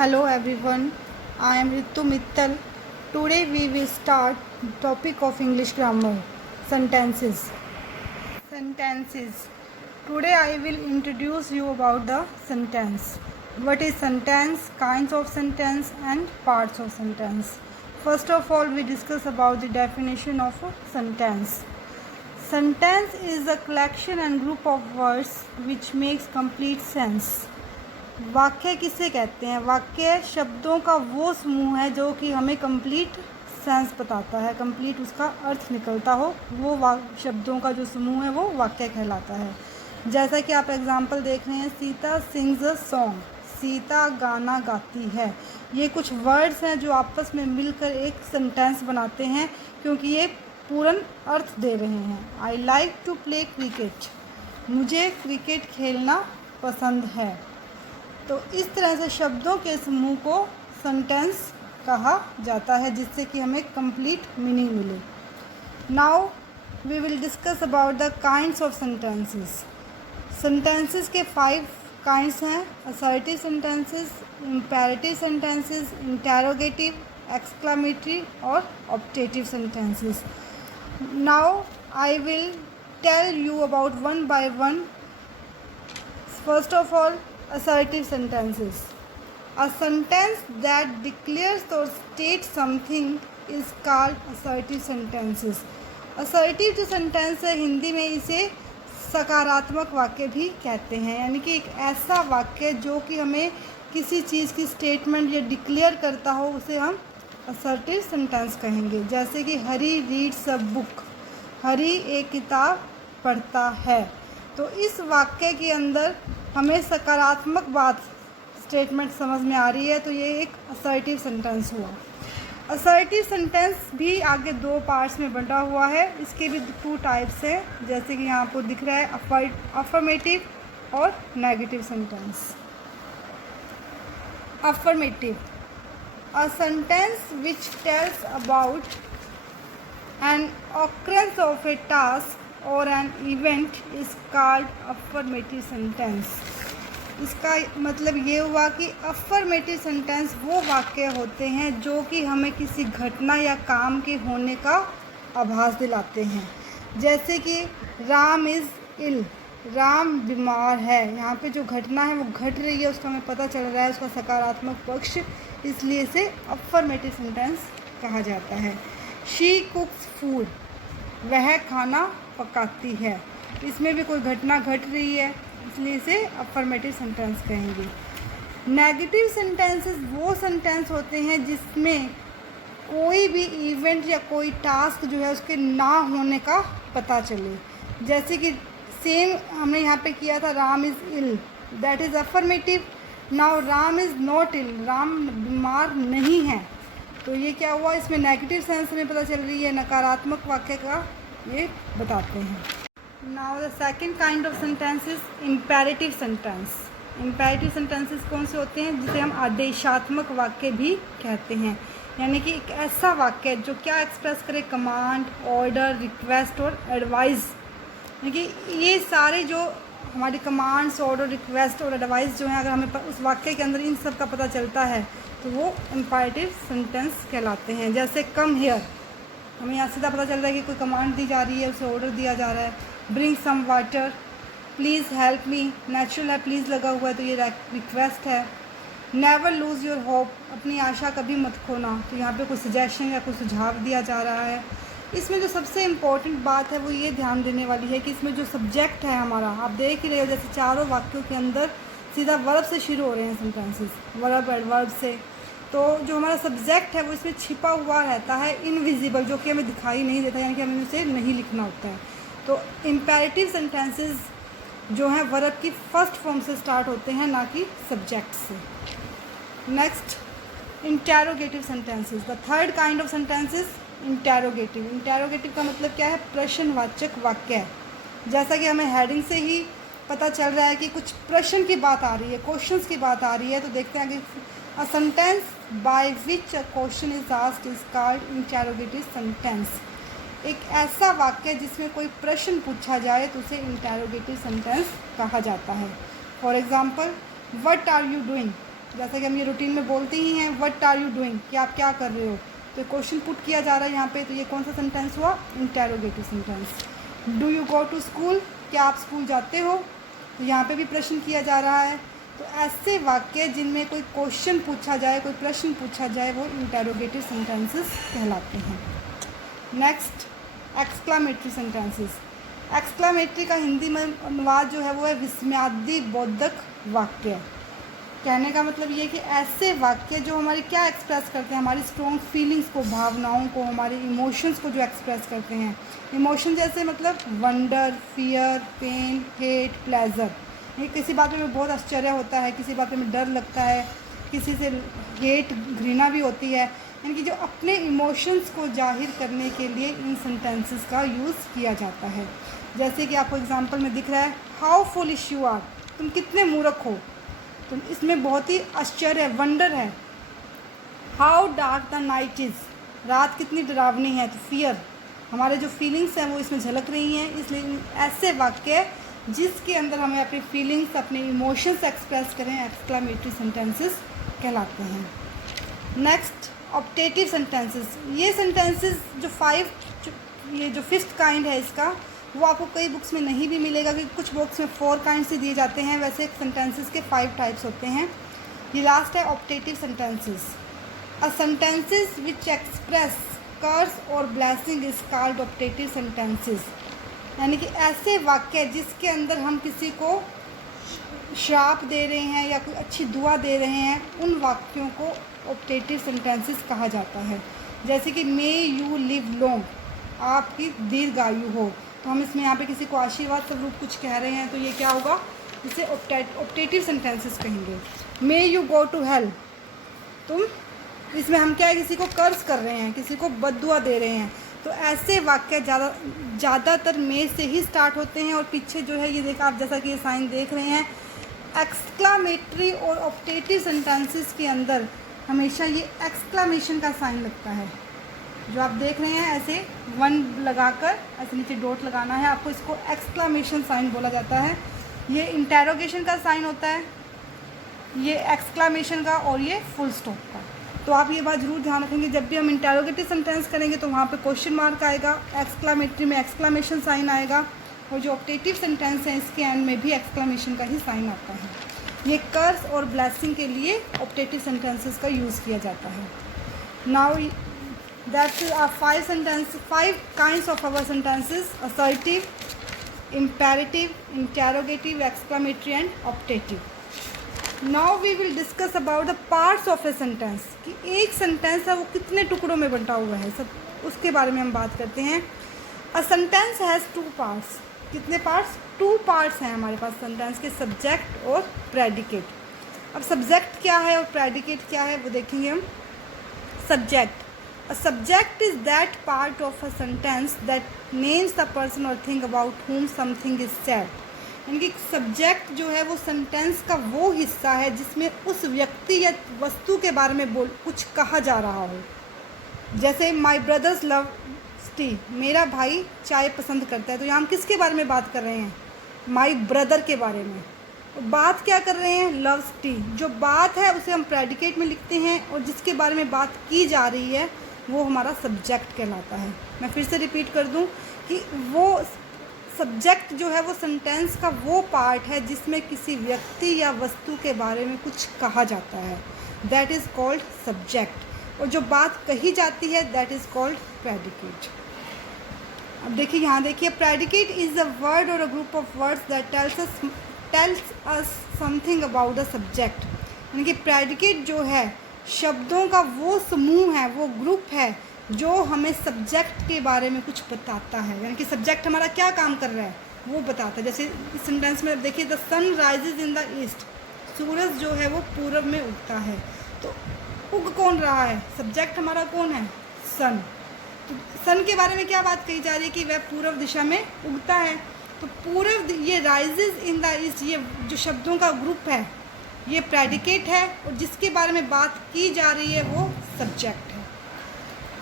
Hello everyone, I am Ritu Mittal. Today we will start topic of English grammar, sentences. Sentences. Today I will introduce you about the sentence. What is sentence, kinds of sentence and parts of sentence. First of all, we discuss about the definition of a sentence. Sentence is a collection and group of words which makes complete sense. वाक्य किसे कहते हैं? वाक्य शब्दों का वो समूह है जो कि हमें कंप्लीट सेंस बताता है, कंप्लीट उसका अर्थ निकलता हो, वो शब्दों का जो समूह है वो वाक्य कहलाता है। जैसा कि आप एग्जांपल देख रहे हैं, Sita sings a song, Sita गाना गाती है। ये कुछ वर्ड्स हैं जो आपस में मिलकर एक सेंटेंस बनाते हैं क्योंकि ये पूर्ण अर्थ दे रहे हैं। I like to play cricket, मुझे क्रिकेट खेलना पसंद है। तो इस तरह से शब्दों के समूह को सेंटेंस कहा जाता है जिससे कि हमें कंप्लीट मीनिंग मिले। Now we will discuss about the kinds of sentences. Sentences के 5 काइंड्स हैं: assertive sentences, imperative sentences, interrogative, exclamatory और optative sentences. Now I will tell you about one by one. First of all, assertive sentences. A sentence that declares or states something is called assertive sentences. assertive जो sentence है, हिंदी में इसे सकारात्मक वाक्य भी कहते हैं, यानी कि एक ऐसा वाक्य जो कि हमें किसी चीज़ की स्टेटमेंट या डिक्लेयर करता हो उसे हम assertive सेंटेंस कहेंगे। जैसे कि हरी रीड्स अ बुक, हरी एक किताब पढ़ता है। तो इस वाक्य के अंदर हमें सकारात्मक बात स्टेटमेंट समझ में आ रही है, तो ये एक असर्टिव सेंटेंस हुआ। असर्टिव सेंटेंस भी आगे 2 पार्ट्स में बंटा हुआ है। इसके भी 2 टाइप्स हैं, जैसे कि यहाँ आपको दिख रहा है अफर्मेटिव और negative sentence. Affirmative, a sentence which tells about an occurrence of a task और an event is called affirmative sentence. इसका मतलब ये हुआ कि अफर्मेटिव सेंटेंस वो वाक्य होते हैं जो कि हमें किसी घटना या काम के होने का आभास दिलाते हैं। जैसे कि राम इज़ इल, राम बीमार है। यहाँ पे जो घटना है वो घट रही है, उसका हमें पता चल रहा है, उसका सकारात्मक पक्ष, इसलिए इसे अफर्मेटिव सेंटेंस कहा जाता है। शी कुक्स फूड, वह खाना पकाती है। इसमें भी कोई घटना घट रही है, इसलिए इसे अफर्मेटिव सेंटेंस कहेंगे। नेगेटिव सेंटेंसेस वो सेंटेंस होते हैं जिसमें कोई भी इवेंट या कोई टास्क जो है उसके ना होने का पता चले। जैसे कि सेम हमने यहाँ पे किया था, Ram is ill, that is affirmative. Now Ram is not ill, Ram बीमार नहीं है। तो ये क्या हुआ, इसमें नेगेटिव सेंस में पता चल रही है, नकारात्मक वाक्य का ये बताते हैं। Now the second kind of sentences, imperative sentence. Imperative sentences कौन से होते हैं? जिसे हम आदेशात्मक वाक्य भी कहते हैं, यानी कि एक ऐसा वाक्य जो क्या एक्सप्रेस करे, कमांड, ऑर्डर, रिक्वेस्ट और एडवाइस। यानी कि ये सारे जो हमारी कमांड्स, ऑर्डर, रिक्वेस्ट और एडवाइस जो हैं, अगर हमें उस वाक्य के अंदर इन सब का पता चलता है तो वो इम्पेरेटिव सेंटेंस कहलाते हैं। जैसे कम हियर, हमें यहाँ सीधा पता चल रहा है कि कोई कमांड दी जा रही है, उसे ऑर्डर दिया जा रहा है। Bring some water, please help me, natural है, प्लीज़ लगा हुआ है तो ये रिक्वेस्ट है। नेवर लूज़ योर होप, अपनी आशा कभी मत खोना, तो यहाँ पे कोई सजेशन या कोई सुझाव दिया जा रहा है। इसमें जो सबसे इम्पॉर्टेंट बात है वो ये ध्यान देने वाली है कि इसमें जो सब्जेक्ट है हमारा, आप देख ही रहे हो, जैसे चारों वाक्यों के अंदर सीधा वर्ब से शुरू हो रहे हैं सेंटेंसेस, वर्ब एडवर्ब से। तो जो हमारा सब्जेक्ट है वो इसमें छिपा हुआ रहता है, इनविजिबल, जो कि हमें दिखाई नहीं देता, यानी कि हमें उसे नहीं लिखना होता है। तो इम्पेरेटिव सेंटेंसेस जो हैं वर्ब की फर्स्ट फॉर्म से स्टार्ट होते हैं, ना कि सब्जेक्ट से। Next, interrogative sentences. The third kind of sentences, interrogative. Interrogative का मतलब क्या है? प्रश्नवाचक वाक्य। जैसा कि हमें हेडिंग से ही पता चल रहा है कि कुछ प्रश्न की बात आ रही है, क्वेश्चंस की बात आ रही है, तो देखते हैं कि a sentence by which a question is asked is called interrogative sentence. एक ऐसा वाक्य जिसमें कोई प्रश्न पूछा जाए तो उसे इंटेरोगेटिव सेंटेंस कहा जाता है। For example, what are you doing, जैसा कि हम ये रूटीन में बोलते ही हैं, व्हाट आर यू डूइंग, कि आप क्या कर रहे हो। तो क्वेश्चन पुट किया जा रहा है यहाँ पे, तो ये कौन सा सेंटेंस हुआ, interrogative sentence. Do you go to school, क्या आप स्कूल जाते हो, तो यहाँ पे भी प्रश्न किया जा रहा है। तो ऐसे वाक्य जिनमें कोई क्वेश्चन पूछा जाए, कोई प्रश्न पूछा जाए, वो इंटेरोगेटिव सेंटेंसेस कहलाते हैं। Next, exclamatory sentences. एक्सक्लामेटरी का हिंदी में अनुवाद जो है वो है विस्मयादि बोधक वाक्य। कहने का मतलब ये कि ऐसे वाक्य जो हमारी क्या एक्सप्रेस करते हैं, हमारी स्ट्रॉन्ग फीलिंग्स को, भावनाओं को, हमारे इमोशंस को जो एक्सप्रेस करते हैं। इमोशन जैसे मतलब wonder, fear, pain, hate, pleasure. ये किसी बात में बहुत आश्चर्य होता है, किसी बात में डर लगता है, किसी से हेट, घृणा भी होती है। यानी कि जो अपने इमोशंस को जाहिर करने के लिए इन सेंटेंसेस का यूज़ किया जाता है। जैसे कि आपको एग्जांपल में दिख रहा है, हाउ फुलिश यू आर, तुम कितने मूर्ख हो। तो इसमें बहुत ही आश्चर्य है, वंडर है। How dark the night is, रात कितनी डरावनी है। तो फियर, हमारे जो फीलिंग्स हैं वो इसमें झलक रही हैं। इसलिए ऐसे वाक्य जिसके अंदर हमें अपनी फीलिंग्स, अपने इमोशंस एक्सप्रेस करें, एक्सक्लामेटरी सेंटेंसेस कहलाते हैं। Next, optative sentences. ये सेंटेंसेस जो फिफ्थ काइंड है इसका, वो आपको कई बुक्स में नहीं भी मिलेगा, क्योंकि कुछ बुक्स में 4 काइंड से दिए जाते हैं। वैसे सेंटेंसेस के 5 टाइप्स होते हैं। ये लास्ट है optative sentences. A sentences which express curse और blessing is called optative sentences. यानी कि ऐसे वाक्य जिसके अंदर हम किसी को श्राप दे रहे हैं या कोई अच्छी दुआ दे रहे हैं, उन वाक्यों को ऑप्टेटिव सेंटेंसेस कहा जाता है। जैसे कि मे यू लिव लॉन्ग, आपकी दीर्घायु हो। तो हम इसमें यहाँ पे किसी को आशीर्वाद स्वरूप कुछ कह रहे हैं, तो ये क्या होगा, इसे ऑप्टेटिव सेंटेंसेस कहेंगे। May you go to hell, तुम, इसमें हम क्या है, किसी को कर्ज कर रहे हैं, किसी को बद्दुआ दे रहे हैं। तो ऐसे वाक्य ज़्यादातर मे से ही स्टार्ट होते हैं। और पीछे जो है ये देखा आप, जैसा कि ये साइन देख रहे हैं, एक्सक्लामेटरी और ऑप्टेटिव सेंटेंसेस के अंदर हमेशा ये एक्सक्लामेशन का साइन लगता है। जो आप देख रहे हैं ऐसे 1 लगाकर ऐसे नीचे डॉट लगाना है आपको, इसको एक्सक्लामेशन साइन बोला जाता है। ये इंटेरोगेशन का साइन होता है, ये एक्सक्लामेशन का, और ये फुल स्टॉप का। तो आप ये बात ज़रूर ध्यान रखेंगे, जब भी हम इंटेरोगेटिव सेंटेंस करेंगे तो वहाँ पे क्वेश्चन मार्क आएगा, एक्सक्लामेटरी में एक्सक्लामेशन साइन आएगा, और जो ऑप्टेटिव सेंटेंस है इसके एंड में भी एक्सक्लामेशन का ही साइन आता है। ये कर्स और ब्लेसिंग के लिए ऑप्टेटिव सेंटेंसेस का यूज़ किया जाता है। Now that's 5 kinds of our sentences: assertive, imperative, interrogative, exclamatory and optative. Now we will discuss about the parts of a sentence, कि एक सेंटेंस है वो कितने टुकड़ों में बंटा हुआ है, सब उसके बारे में हम बात करते हैं। A sentence has 2 parts. कितने पार्ट्स, 2 पार्ट्स हैं हमारे पास सेंटेंस के, सब्जेक्ट और प्रेडिकेट। अब सब्जेक्ट क्या है और प्रेडिकेट क्या है वो देखेंगे हम। Subject, a subject is that part of a sentence that names the person or thing about whom something is said. यानी कि सब्जेक्ट जो है वो सेंटेंस का वो हिस्सा है जिसमें उस व्यक्ति या वस्तु के बारे में कुछ कहा जा रहा हो। जैसे माई ब्रदर्स लव टी, मेरा भाई चाय पसंद करता है। तो यहाँ हम किसके बारे में बात कर रहे हैं, माई ब्रदर के बारे में। तो बात क्या कर रहे हैं, लव्स टी। जो बात है उसे हम प्रेडिकेट में लिखते हैं, और जिसके बारे में बात की जा रही है वो हमारा सब्जेक्ट कहलाता है। मैं फिर से रिपीट कर दूं कि वो सब्जेक्ट जो है वो सेंटेंस का वो पार्ट है जिसमें किसी व्यक्ति या वस्तु के बारे में कुछ कहा जाता है, दैट इज़ कॉल्ड सब्जेक्ट। और जो बात कही जाती है दैट इज़ कॉल्ड प्रेडिकेट। अब देखिए यहाँ देखिए, प्रेडिकेट इज़ अ वर्ड और a group of words that tells us something about the subject. यानी कि प्रेडिकेट जो है शब्दों का वो समूह है, वो ग्रुप है जो हमें सब्जेक्ट के बारे में कुछ बताता है। यानी कि सब्जेक्ट हमारा क्या काम कर रहा है वो बताता है। जैसे इस सेंटेंस में देखिए, the sun rises in the east, सूरज जो है वो पूरब में उगता है। तो उग कौन रहा है, सब्जेक्ट हमारा कौन है, सन। तो सन के बारे में क्या बात कही जा रही है कि वह पूर्व दिशा में उगता है। तो पूर्व, ये राइजेज इन द ईस्ट, ये जो शब्दों का ग्रुप है ये प्रेडिकेट है, और जिसके बारे में बात की जा रही है वो सब्जेक्ट